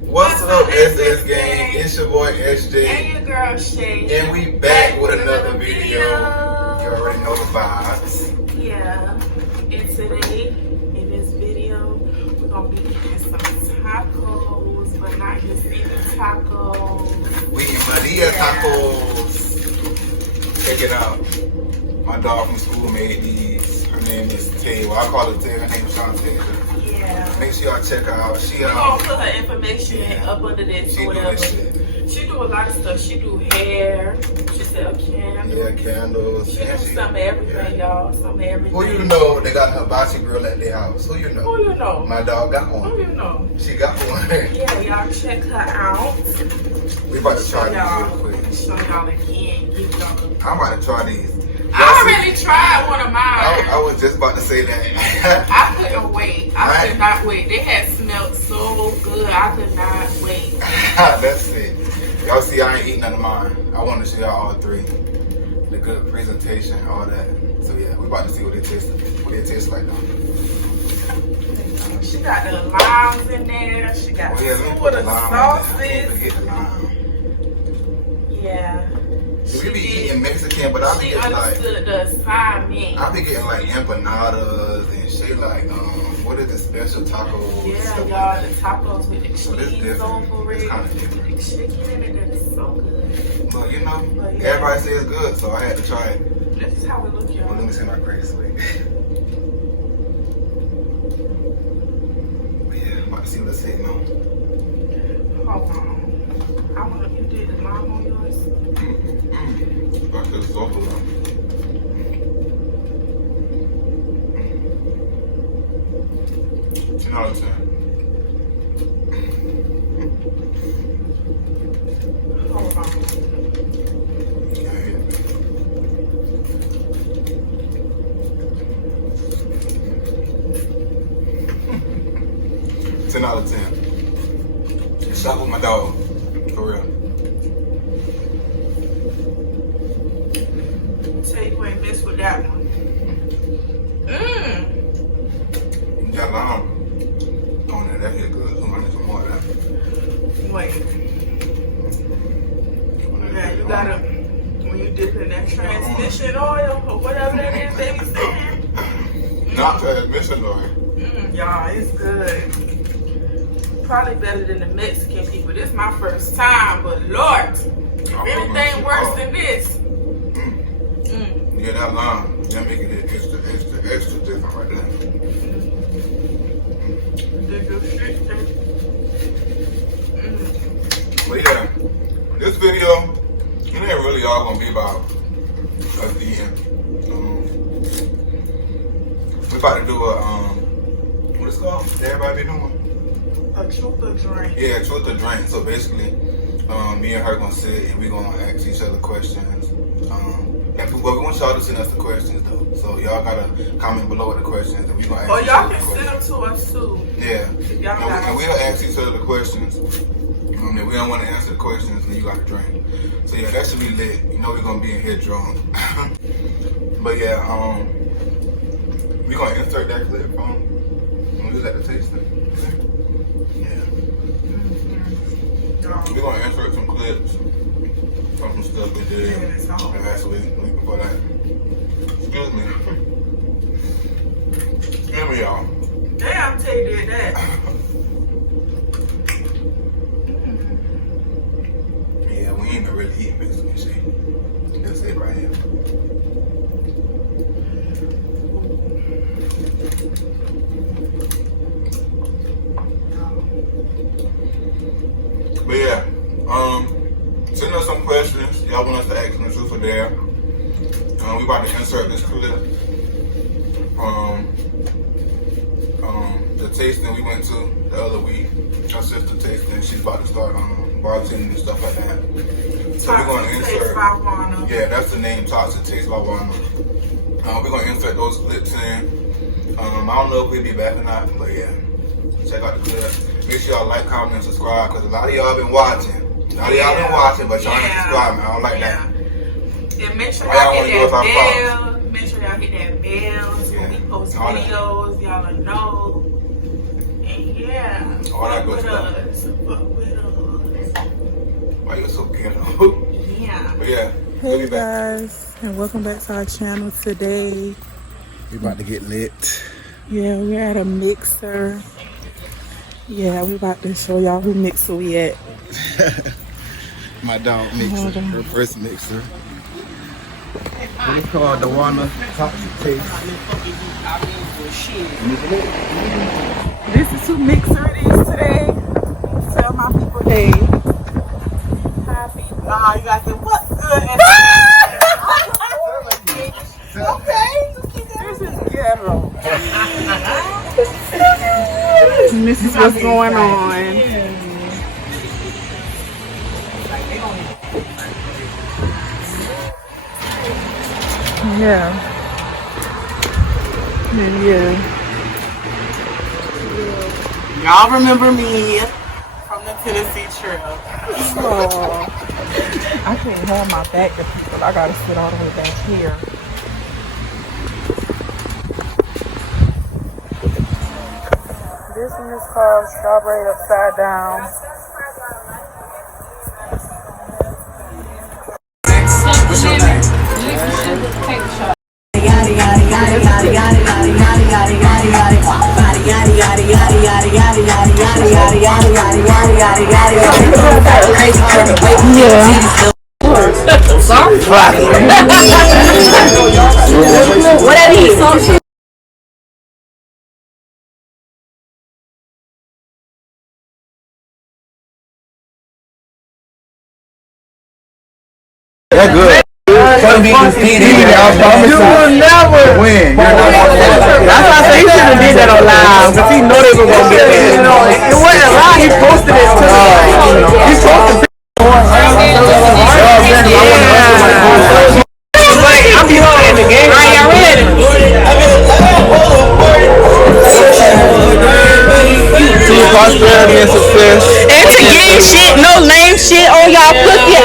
What's up, SS Gang? It's your boy SJ. And your girl Shay. And we back with another video. You already know the vibes. Yeah. And today, in this video, we're going to be eating some tacos, but not just any tacos. We eat Birria tacos. Check it out. My dog from school made these. Her name is Tay. Well, I call her Tay. Her name is Shantae. Yeah. Make sure y'all check her out. We're gonna put her information up under this or whatever. She do a lot of stuff. She do hair. She sell candles. Yeah, candles. She do some of everything, y'all. Some of everything. Who you know they got her hibachi grill at their house? Who you know? Who you know? My dog got one. Who you know? She got one. Yeah, y'all check her out. We about to try these real quick. Show y'all again. Give y'all. I'm about to try these. I already tried one of mine. I was just about to say that. I couldn't wait. I could not wait. They had smelled so good. I could not wait. That's it. Y'all see, I ain't eating none of mine. I want to show y'all all three. The good presentation, all that. So yeah, we about to see what it tastes like now. She got the limes in there. She got two of the sauces. Yeah. We be eating Mexican, but I be getting like the assignment. I be getting like empanadas and shit like what is the special tacos? Yeah, y'all, the tacos with the cheese over it. It's kind of different. The chicken in it is so good. Well, you know, everybody says it's good, so I had to try it. This is how it looks, y'all. Well, let me see my crazy sweet. Yeah, I'm about to see what it's hitting on. Hold on. I want to. You did the lime on yours. I could soak it up. 10 out of 10. Hold on. 10 out of 10. Shot with my dog. For real. Tell you ain't mess with that one. You got lime on there. That hit good. I need some more of that. Wait. Yeah, you gotta, when you dip in that transmission oil or whatever that is they be saying. Not transmission oil. Y'all, it's good. Probably better than the Mexican people. This is my first time, but Lord, if anything worse than this. Yeah, that lime, that making it extra different right there. But yeah, this video, it ain't really all gonna be about us eating. We about to do a what it's called? Everybody be doing? A truth or drink. Yeah, truth or drink. So basically, me and her gonna sit and we gonna ask each other questions. But we want y'all to send us the questions though. So y'all gotta comment below with the questions and we gonna ask y'all can send them to us too. Yeah. And we'll ask each other the questions. And if we don't want to answer the questions, then you gotta drink. So yeah, that should be lit. You know we're gonna be in here drunk. But yeah, we gonna insert that clip from when we was at the tasting. Yeah. We're gonna insert some clips from some stuff we did last week before that. Excuse me. Excuse me, y'all. Damn, Tay did that. Yeah, we ain't even really eating Mexican shit. That's it right here. But yeah, send us some questions. Y'all want us to ask them the truth or dare. We about to insert this clip from the tasting we went to the other week. Our sister tasting, she's about to start bartending and stuff like that. So we're gonna insert. Yeah, that's the name, Toxic Taste by Wana. We're gonna insert those clips in. I don't know if we'll be back or not, but yeah, check out the clip. Make sure y'all like, comment, and subscribe because a lot of y'all been watching. A lot of y'all been watching, but y'all ain't subscribing. I don't like that. Yeah, make sure y'all hit that bell. Make sure y'all hit that bell so when we post videos, y'all will know. And yeah. All that good stuff. Fuck with us. Why you so ghetto? Yeah. But yeah. Hey guys, and welcome back to our channel today. We about to get lit. Yeah, we're at a mixer. Yeah, we're about to show y'all who mixer we at. My dog mixer, her first mixer. It's called the Wanna Toxic Taste. This is who mixer it is today. Tell my people, hey. Hi people. You guys say, what's good? Okay. This is ghetto. And this is what's going on. Yeah. And yeah. Y'all remember me from the Tennessee trip. Oh, I can't have my back to people. I gotta sit all the way back here. This one is called Strawberry Upside Down. What's your name? Whatever he saw. That's good. You will never win. That's why I say he should have did that on live, because he know they were gonna get that. It wasn't live. He posted it too. He posted it. I'm behind the game. Are y'all ready? Team prosperity and success. And to get shit, no lame shit on y'all pussy